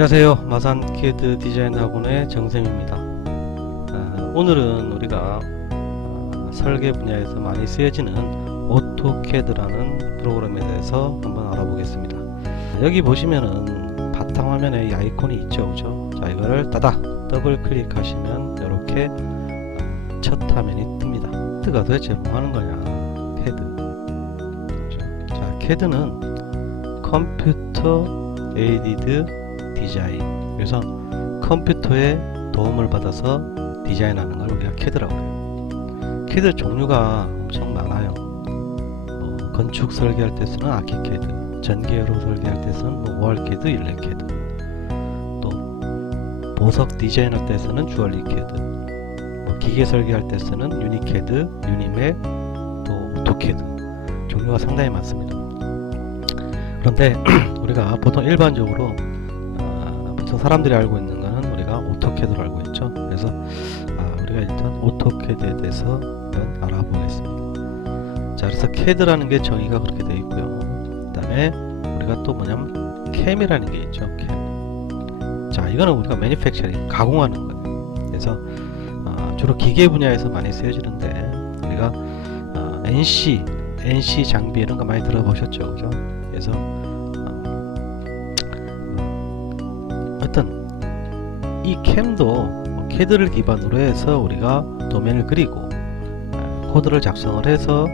안녕하세요. 마산캐드 디자인 학원의 정쌤입니다. 오늘은 우리가 설계 분야에서 많이 쓰여지는 오토캐드라는 프로그램에 대해서 한번 알아보겠습니다. 여기 보시면은 바탕화면에 이 아이콘이 있죠, 그죠? 자, 이거를 따닥 더블 클릭하시면 이렇게 첫 화면이 뜹니다. 캐드가 도대체 뭐 하는 거냐? 캐드. 그렇죠? 자, 캐드는 컴퓨터 에이디드 디자인. 그래서 컴퓨터의 도움을 받아서 디자인하는 걸 우리가 캐드라고 해요. 캐드 종류가 엄청 많아요. 건축 설계할 때 쓰는 아키캐드, 전기회로 설계할 때 쓰는 월캐드, 일렉캐드, 또 보석 디자인할 때 쓰는 주얼리캐드, 기계 설계할 때 쓰는 유니캐드, 유니맵, 또 오토캐드. 종류가 상당히 많습니다. 그런데 우리가 보통 일반적으로 사람들이 알고 있는 거는 우리가 오토캐드로 알고 있죠. 그래서 우리가 일단 오토캐드에 대해서 한번 알아보겠습니다. 자, 그래서 캐드라는 게 정의가 그렇게 되어 있고요. 그 다음에 우리가 또 뭐냐면 캠이라는 게 있죠. 캠. 자, 이거는 우리가 매니팩처링, 가공하는 거예요. 그래서 주로 기계 분야에서 많이 쓰여지는데 우리가 NC 장비 이런 거 많이 들어보셨죠, 그죠? 그래서 어떤 이 캠도 캐드를 기반으로 해서 우리가 도면을 그리고 코드를 작성을 해서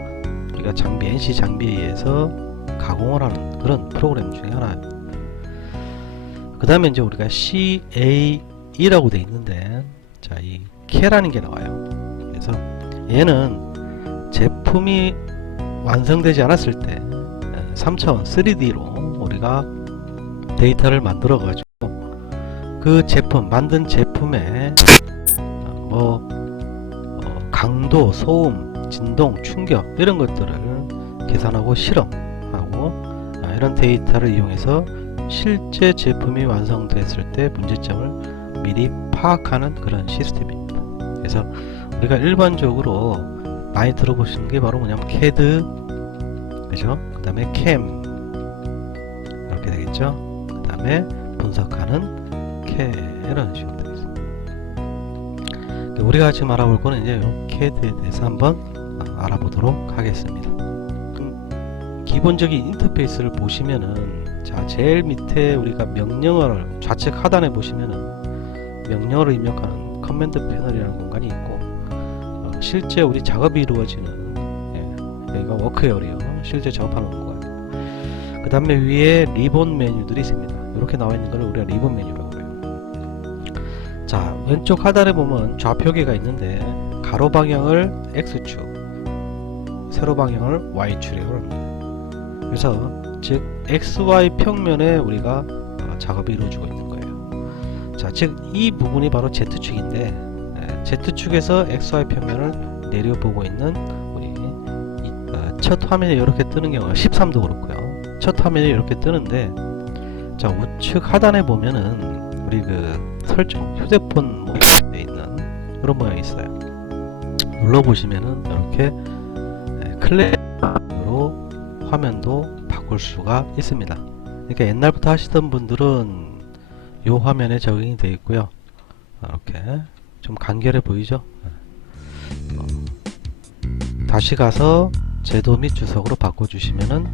우리가 장비 NC 장비에 의해서 가공을 하는 그런 프로그램 중에 하나예요. 그 다음에 이제 우리가 CAE라고 되어 있는데, 자, 이 CA라는 게 나와요. 그래서 얘는 제품이 완성되지 않았을 때 3차원 3D로 우리가 데이터를 만들어 가지고 그 제품, 만든 제품의 강도, 소음, 진동, 충격 이런 것들을 계산하고 실험하고 이런 데이터를 이용해서 실제 제품이 완성됐을 때 문제점을 미리 파악하는 그런 시스템입니다. 그래서 우리가 일반적으로 많이 들어보시는 게 바로 뭐냐면 캐드, 그죠? 그 다음에 캠 이렇게 되겠죠? 그 다음에 분석하는 이런 식으로 되어 있습니다. 우리가 지금 알아볼 거는 이제 캐드에 대해서 한번 알아보도록 하겠습니다. 기본적인 인터페이스를 보시면은, 자, 제일 밑에 우리가 명령어를 좌측 하단에 보시면은 명령어를 입력하는 커맨드 패널이라는 공간이 있고, 실제 우리 작업이 이루어지는 여기가 워크 에어리어, 실제 작업하는 공간. 그 다음에 위에 리본 메뉴들이 있습니다. 이렇게 나와 있는 걸 우리가 리본 메뉴라고 해요. 자, 왼쪽 하단에 보면 좌표계가 있는데 가로 방향을 X축, 세로 방향을 Y축이라고 합니다. 그래서 즉 XY 평면에 우리가 작업이 이루어지고 있는 거예요. 자, 즉 이 부분이 바로 Z축인데 Z축에서 XY 평면을 내려보고 있는 우리 첫 화면에 이렇게 뜨는 경우가 13도 그렇고요. 첫 화면에 이렇게 뜨는데, 자, 우측 하단에 보면은 우리 그 설정, 휴대폰 모드에 있는 그런 모양이 있어요. 눌러보시면은 이렇게 클릭으로 화면도 바꿀 수가 있습니다. 그러니까 옛날부터 하시던 분들은 이 화면에 적용이 되어 있고요. 이렇게 좀 간결해 보이죠? 다시 가서 제도 및 주석으로 바꿔주시면은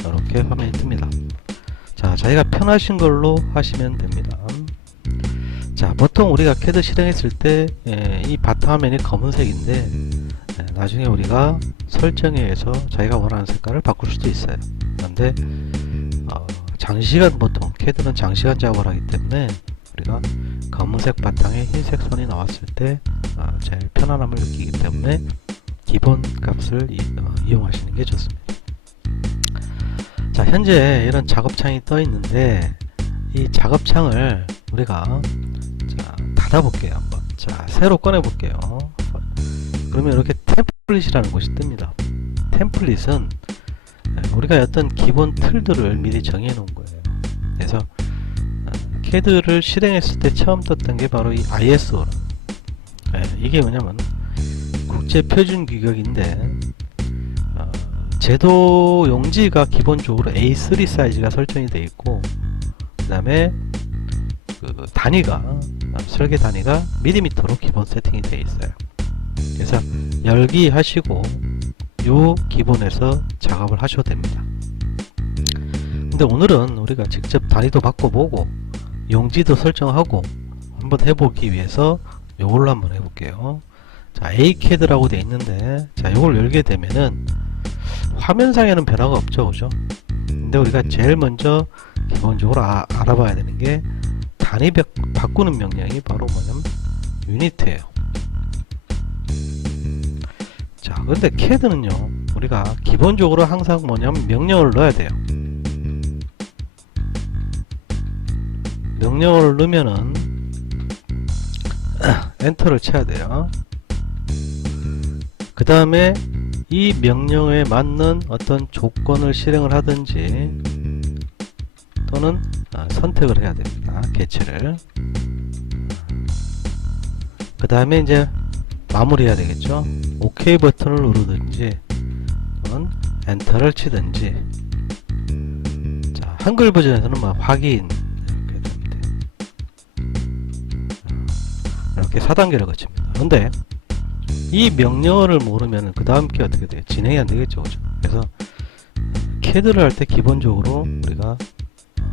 이렇게 화면이 뜹니다. 자, 자기가 편하신 걸로 하시면 됩니다. 자, 보통 우리가 캐드 실행했을 때 이 바탕화면이 검은색인데 나중에 우리가 설정에 의해서 자기가 원하는 색깔을 바꿀 수도 있어요. 그런데 장시간, 보통 캐드는 장시간 작업을 하기 때문에 우리가 검은색 바탕에 흰색 선이 나왔을 때 제일 편안함을 느끼기 때문에 기본 값을 이용하시는 게 좋습니다. 자, 현재 이런 작업창이 떠 있는데 이 작업창을 우리가 닫아 볼게요. 한번. 자, 새로 꺼내 볼게요. 그러면 이렇게 템플릿이라는 것이 뜹니다. 템플릿은 우리가 어떤 기본 틀들을 미리 정해 놓은 거예요. 그래서 캐드를 실행했을 때 처음 떴던 게 바로 이 ISO. 이게 뭐냐면 국제 표준 규격인데 제도 용지가 기본적으로 A3 사이즈가 설정이 되어 있고, 그 다음에 그 단위가 설계 단위가 밀리미터로 기본 세팅이 되어 있어요. 그래서 열기 하시고 요 기본에서 작업을 하셔도 됩니다. 근데 오늘은 우리가 직접 단위도 바꿔보고 용지도 설정하고 한번 해보기 위해서 요걸로 한번 해볼게요. 자, ACAD라고 되어 있는데, 자, 요걸 열게 되면은 화면상에는 변화가 없죠, 그죠? 근데 우리가 제일 먼저 기본적으로 알아봐야 되는 게 단위 바꾸는 명령이 바로 뭐냐면 유니트예요. 자, 근데 CAD는요, 우리가 기본적으로 항상 뭐냐면 명령을 넣어야 돼요. 명령을 넣으면은 엔터를 쳐야 돼요. 그 다음에 이 명령에 맞는 어떤 조건을 실행을 하든지 또는 선택을 해야 됩니다. 개체를. 그 다음에 이제 마무리해야 되겠죠. OK 버튼을 누르든지 또는 엔터를 치든지. 자, 한글 버전에서는 뭐 확인 이렇게 됩니다. 이렇게 4단계를 거칩니다. 근데 이 명령어를 모르면 그 다음 게 어떻게 돼요? 진행이 안 되겠죠, 그죠? 그래서 CAD를 할 때 기본적으로 우리가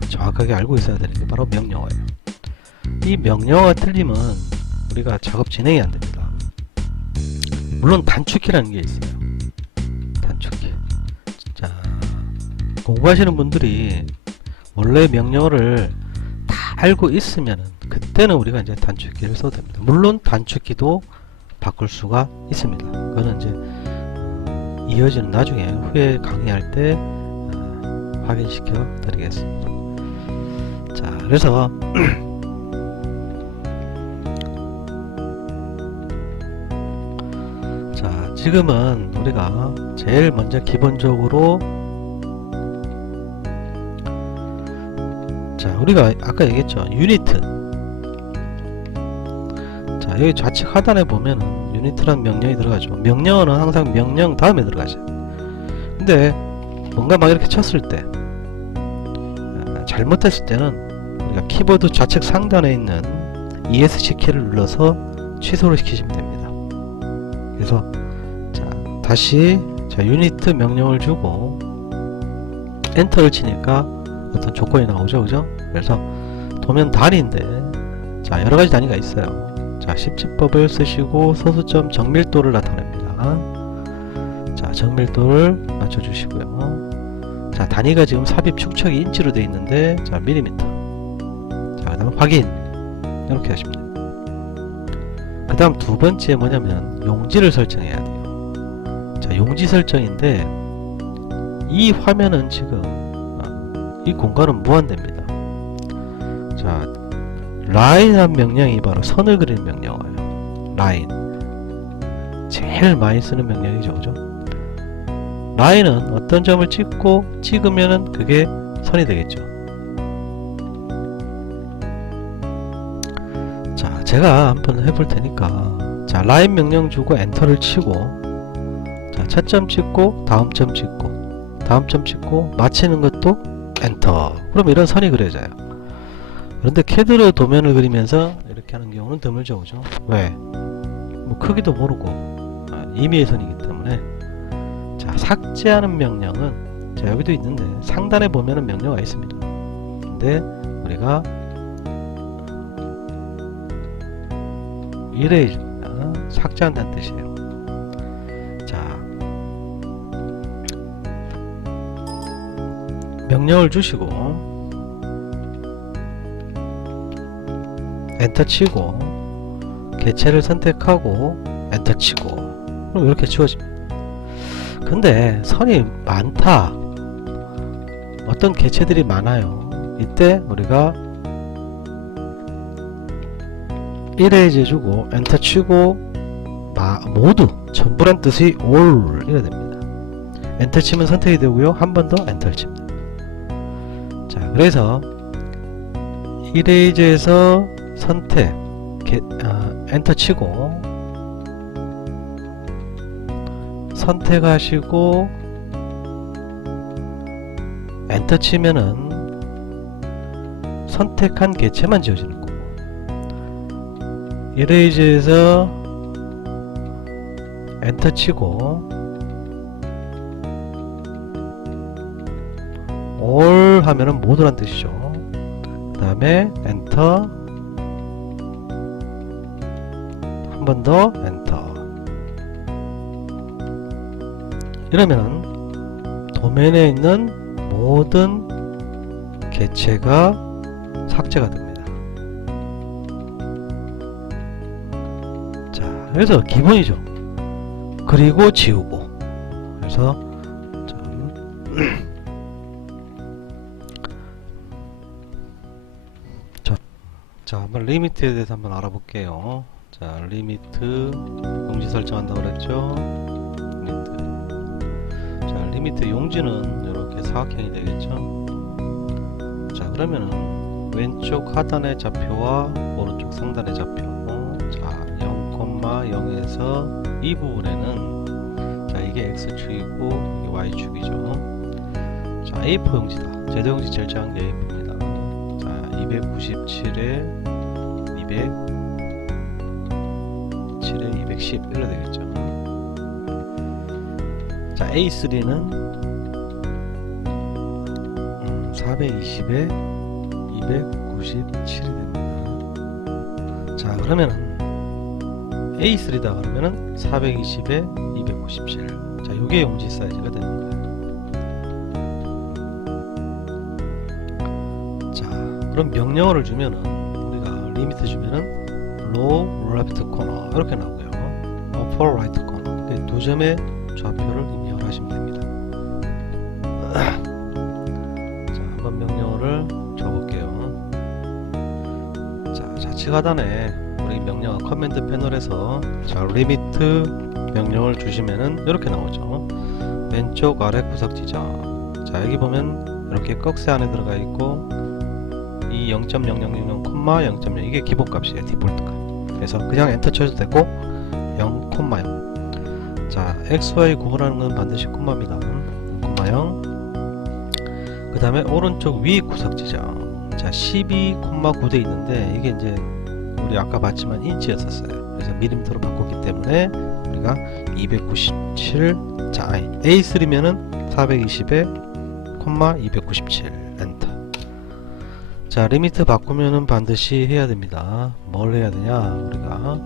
정확하게 알고 있어야 되는 게 바로 명령어예요. 이 명령어가 틀리면 우리가 작업 진행이 안 됩니다. 물론 단축키라는 게 있어요. 단축키. 자, 공부하시는 분들이 원래 명령어를 다 알고 있으면은 그때는 우리가 이제 단축키를 써도 됩니다. 물론 단축키도 바꿀 수가 있습니다. 그거는 이제 이어지는 나중에 후에 강의할 때 확인시켜 드리겠습니다. 자, 그래서 자, 지금은 우리가 제일 먼저 기본적으로 자, 우리가 아까 얘기했죠. 유니트. 자, 여기 좌측 하단에 보면은 유니트라는 명령이 들어가죠. 명령어는 항상 명령 다음에 들어가죠. 근데 뭔가 막 이렇게 쳤을 때 잘못했을 때는 우리가 키보드 좌측 상단에 있는 ESC 키를 눌러서 취소를 시키시면 됩니다. 그래서 자, 다시 자, 유니트 명령을 주고 엔터를 치니까 어떤 조건이 나오죠, 그죠? 그래서 도면 단위인데 자, 여러가지 단위가 있어요. 자, 10지법을 쓰시고 소수점 정밀도를 나타냅니다. 자, 정밀도를 맞춰주시고요. 자, 단위가 지금 삽입 축척이 인치로 되어 있는데 자, 밀리미터. 자, 그 다음 확인 이렇게 하시면 됩니다. 그 다음 두 번째 뭐냐면 용지를 설정해야 돼요. 자, 용지 설정인데 이 화면은 지금 이 공간은 무한대입니다. 자, 라인이라는 명령이 바로 선을 그리는 명령어예요. 라인. 제일 많이 쓰는 명령이죠, 그죠? 라인은 어떤 점을 찍으면은 그게 선이 되겠죠. 자, 제가 한번 해볼 테니까 자, 라인 명령 주고 엔터를 치고 자, 첫 점 찍고 다음 점 찍고 다음 점 찍고 마치는 것도 엔터. 그럼 이런 선이 그려져요. 그런데 CAD로 도면을 그리면서 이렇게 하는 경우는 드물죠, 그죠? 왜? 뭐 크기도 모르고 임의의 선이기 때문에. 자, 삭제하는 명령은 자, 여기도 있는데 상단에 보면은 명령어가 있습니다. 근데 우리가 이레이즈입니다. 삭제한다는 뜻이에요. 자, 명령을 주시고 엔터 치고 개체를 선택하고 엔터 치고 그럼 이렇게 지워집니다. 근데 선이 많다, 어떤 개체들이 많아요. 이때 우리가 이레이즈 주고 엔터 치고 모두 전부란 뜻이 all 이래 됩니다. 엔터 치면 선택이 되고요. 한 번 더 엔터를 칩니다. 자, 그래서 이레이즈에서 선택 엔터 치고 선택하시고 엔터 치면은 선택한 개체만 지워지는 거예요. 이레이즈에서 엔터 치고 all 하면은 모두란 뜻이죠. 그 다음에 엔터, 한 번 더 엔터. 이러면은 도면에 있는 모든 개체가 삭제가 됩니다. 자, 그래서 기본이죠. 그리고 지우고. 그래서 자, 한번 리미트에 대해서 한번 알아볼게요. 자, 리미트 용지 설정한다고 그랬죠. 리미트. 자, 리미트 용지는 이렇게 사각형이 되겠죠. 자, 그러면은 왼쪽 하단의 좌표와 오른쪽 상단의 좌표, 자, 0,0에서 이 부분에는 자, 이게 x축이고 이게 y축이죠. 자, A4 용지다. 제도 용지 제일 작은 게 A4입니다. 자, 297에 207에 210 이래 되겠죠. 자, A3는 420에 297이 됩니다. 자, 그러면은 A3다 그러면은 420에 297. 자, 요게 용지 사이즈가 되는 거예요. 자, 그럼 명령어를 주면은 우리가 리미트 주면은 low left corner 이렇게 나오고요. upper right corner 두 점의 좌표를 입력을 하시면 됩니다. 자, 한번 명령어를 줘볼게요. 자, 좌측 하단에 우리 명령어 커맨드 패널에서 자, 리미트 명령을 주시면은 이렇게 나오죠. 왼쪽 아래 구석 지정. 자, 여기 보면 이렇게 꺽쇠 안에 들어가 있고 이 0.0000, 0.0 이게 기본값이에요. 디폴트값. 그래서 그냥 엔터 쳐도 되고 0, 0. 자, XY 구분하는 건 반드시 콤마입니다. 0, 그 다음에 오른쪽 위 구석 지정. 자, 12,9돼 있는데 이게 이제 우리 아까 봤지만 인치였었어요. 그래서 밀리미터로 바꿨기 때문에 우리가 297. 자, A3면은 420에 콤마 297 엔터. 자, 리미트 바꾸면은 반드시 해야 됩니다. 뭘 해야 되냐? 우리가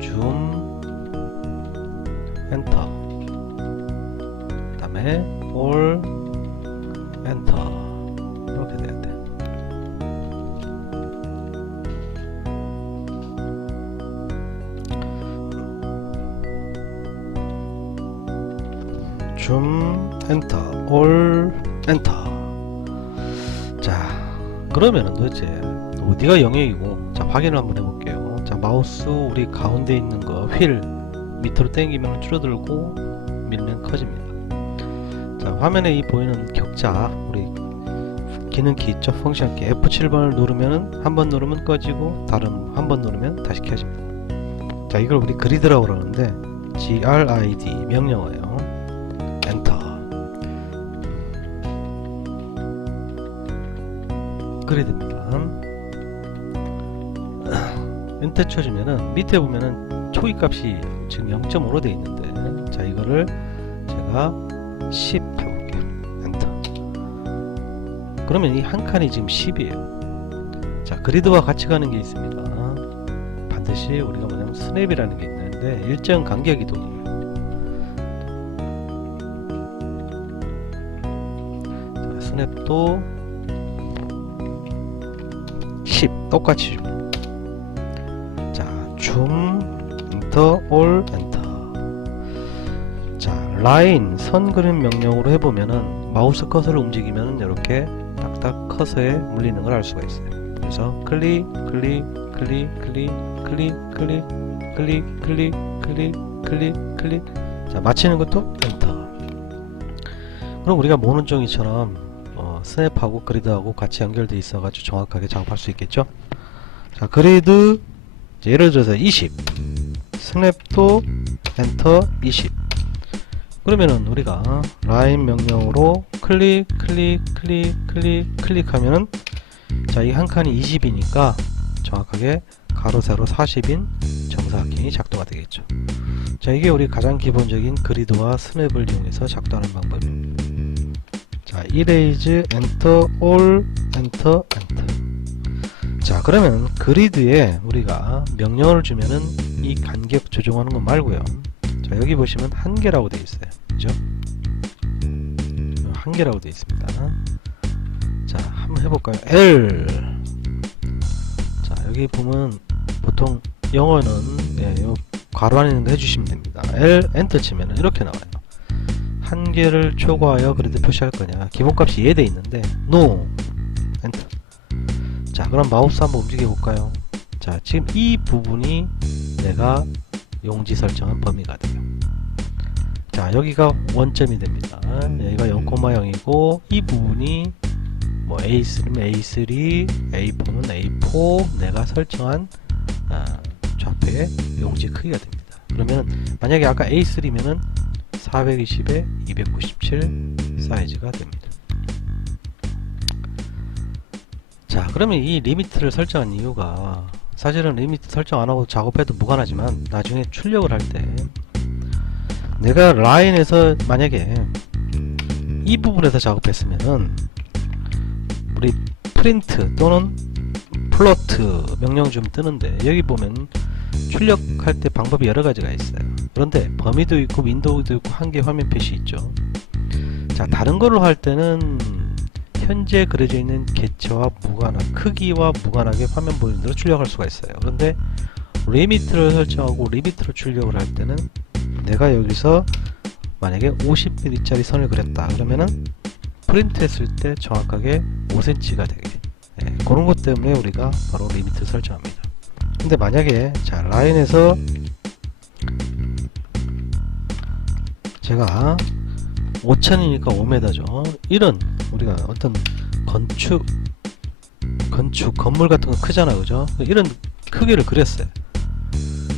줌 엔터, 그 다음에 all 엔터 이렇게 돼야 돼. 줌 엔터, all 엔터. 자, 그러면은 도대체 어디가 영역이고, 자, 확인을 한번 해볼게요. 자, 마우스 우리 가운데 있는 거 휠 밑으로 당기면 줄어들고 밀면 커집니다. 자, 화면에 이 보이는 격자 우리 기능키 있죠? 펑션키 F7번을 누르면은 한 번 누르면 꺼지고 다른 한 번 누르면 다시 켜집니다. 자, 이걸 우리 그리드라고 그러는데 grid 명령어예요. 엔터. 그리드입니다. 엔터 쳐주면은 밑에 보면은 초기 값이 지금 0.5로 되어 있는데, 자, 이거를 제가 10 해볼게요. 엔터. 그러면 이 한 칸이 지금 10이에요. 자, 그리드와 같이 가는 게 있습니다. 반드시 우리가 뭐냐면 스냅이라는 게 있는데 일정 간격 이동이에요. 자, 스냅도 10 똑같이 줍니다. 자, 줌 엔터, 올 엔터. 자, 라인 선 그림 명령으로 해보면은 마우스 커서를 움직이면은 이렇게 딱딱 커서에 물리는 걸 알 수가 있어요. 그래서 클릭 클릭 클릭 클릭 클릭 클릭 클릭 클릭 클릭 클릭 클릭. 자, 마치는 것도 엔터. 그럼 우리가 모는 종이처럼 스냅하고 그리드하고 같이 연결되어 있어가지고 정확하게 작업할 수 있겠죠. 자, 그리드 예를 들어서 20, 스냅도 엔터 20. 그러면은 우리가 라인 명령으로 클릭 클릭 클릭 클릭 클릭하면은 자, 이 한 칸이 20이니까 정확하게 가로 세로 40인 정사각형이 작동이 되겠죠. 자, 이게 우리 가장 기본적인 그리드와 스냅을 이용해서 작동하는 방법입니다. 자, erase, enter, all, enter, enter. 자, 그러면 그리드에 우리가 명령어를 주면은 이 간격 조정하는 거 말고요. 자, 여기 보시면 한계라고 되어 있어요. 그죠? 한계라고 되어 있습니다. 자, 한번 해볼까요? L. 자, 여기 보면 보통 영어는 요 괄호 안에 있는 거 해주시면 됩니다. L 엔터 치면은 이렇게 나와요. 한계를 초과하여 그리드 표시할 거냐. 기본값이 이해되어 있는데 No 엔터. 자, 그럼 마우스 한번 움직여 볼까요? 자, 지금 이 부분이 내가 용지 설정한 범위가 돼요. 자, 여기가 원점이 됩니다. 여기가 0,0이고 이 부분이 뭐 A3면 A3, A4는 A4 내가 설정한 좌표의 용지 크기가 됩니다. 그러면 만약에 아까 A3면은 420에 297 사이즈가 됩니다. 자, 그러면 이 리미트를 설정한 이유가 사실은 리미트 설정 안하고 작업해도 무관하지만 나중에 출력을 할 때 내가 라인에서 만약에 이 부분에서 작업했으면은 우리 프린트 또는 플로트 명령 좀 뜨는데 여기 보면 출력할 때 방법이 여러 가지가 있어요. 그런데 범위도 있고 윈도우도 있고 한계 화면 표시 있죠. 자, 다른 거로 할 때는 현재 그려져 있는 개체와 무관한 크기와 무관하게 화면 보이는 대로 출력할 수가 있어요. 그런데 리미트를 설정하고 리미트로 출력을 할 때는 내가 여기서 만약에 50mm 짜리 선을 그렸다 그러면은 프린트 했을 때 정확하게 5cm가 되게 그런 것 때문에 우리가 바로 리미트 설정합니다. 근데 만약에 자, 라인에서 제가 5000이니까 5m죠. 이런 우리가 어떤 건축 건물 같은 거 크잖아, 그죠? 이런 크기를 그렸어요.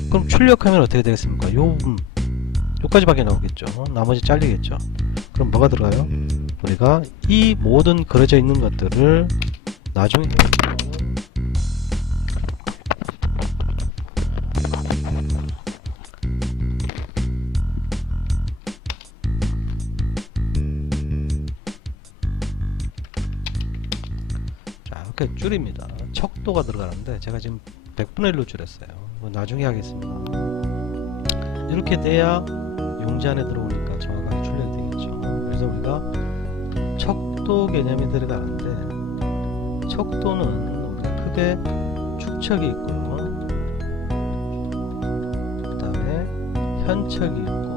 그럼 출력하면 어떻게 되겠습니까? 요까지밖에 나오겠죠. 나머지 잘리겠죠. 그럼 뭐가 들어가요? 우리가 이 모든 그려져 있는 것들을 나중에 이렇게 줄입니다. 척도가 들어가는데 제가 지금 100분의 1로 줄였어요. 나중에 하겠습니다. 이렇게 돼야 용지 안에 들어오니까 정확하게 출력이 되겠죠. 그래서 우리가 척도 개념이 들어가는데 척도는 우리가 크게 축척이 있고요. 그 다음에 현척이 있고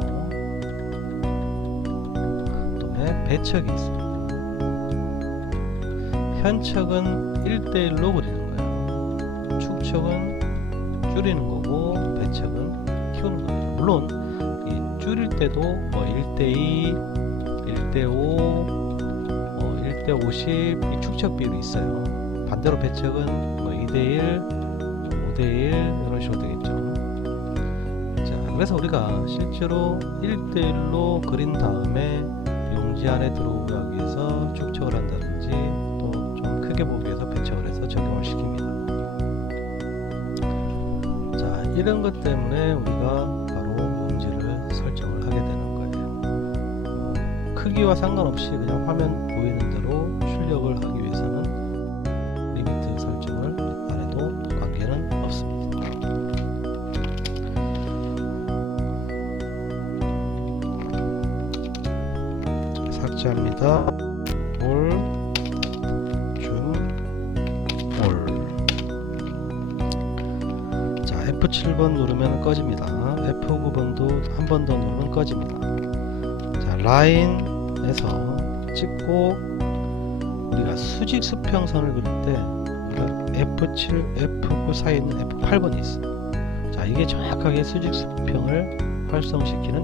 그 다음에 배척이 있습니다. 현척은 1대1로 그리는 거예요. 축척은 줄이는 거고 배척은 키우는 거예요. 물론 이 줄일 때도 뭐 1대2, 1대5, 1대50 이 축척 비율이 있어요. 반대로 배척은 뭐 2대1, 5대1 이런 식으로 되겠죠. 자, 그래서 우리가 실제로 1대1로 그린 다음에 용지 안에 들어오기 위해서 축척을 한다든지 크게 보기 위해서 배척을 해서 적용을 시킵니다. 자, 이런 것 때문에 우리가 바로 용지를 설정을 하게 되는 거예요. 크기와 상관없이 그냥 화면 보이는 대로 출력을 하기 위해서는 리미트 설정을 안 해도 관계는 없습니다. 자, 삭제합니다. F7번 누르면 꺼집니다. F9번도 한 번 더 누르면 꺼집니다. 자, 라인에서 찍고 우리가 수직 수평선을 그릴 때 F7, F9 사이에 있는 F8번이 있어요. 자, 이게 정확하게 수직 수평을 활성시키는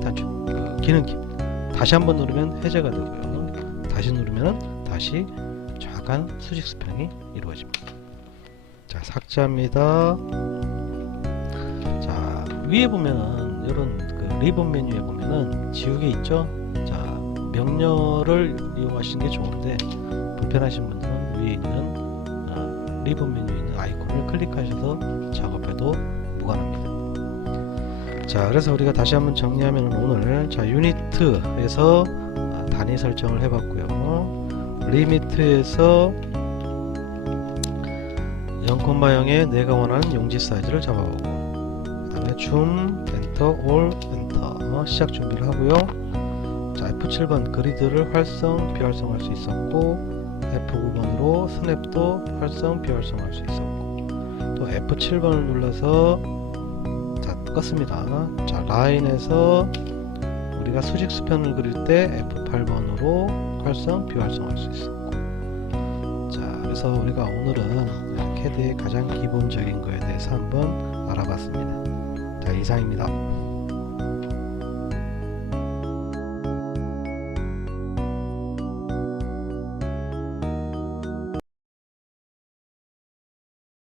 기능키입니다. 다시 한 번 누르면 해제가 되고요. 다시 누르면 다시 정확한 수직 수평이 이루어집니다. 자, 삭제합니다. 위에 보면은 이런 그 리본 메뉴에 보면은 지우개 있죠. 자, 명령어를 이용하시는 게 좋은데 불편하신 분들은 위에 있는 리본 메뉴에 있는 아이콘을 클릭하셔서 작업해도 무관합니다. 자, 그래서 우리가 다시 한번 정리하면 오늘 자 유니트에서 단위 설정을 해봤고요. 리미트에서 0,0에 내가 원하는 용지 사이즈를 잡아보고, 그 다음에 줌, 엔터, 올, 엔터 시작 준비를 하고요. 자, F7번 그리드를 활성, 비활성할 수 있었고, F9번으로 스냅도 활성, 비활성할 수 있었고, 또 F7번을 눌러서 자, 껐습니다. 자, 라인에서 우리가 수직 수편을 그릴 때 F8번으로 활성, 비활성할 수 있었고, 자, 그래서 우리가 오늘은 캐드의 가장 기본적인 거에 대해서 한번 알아봤습니다. 자, 이상입니다.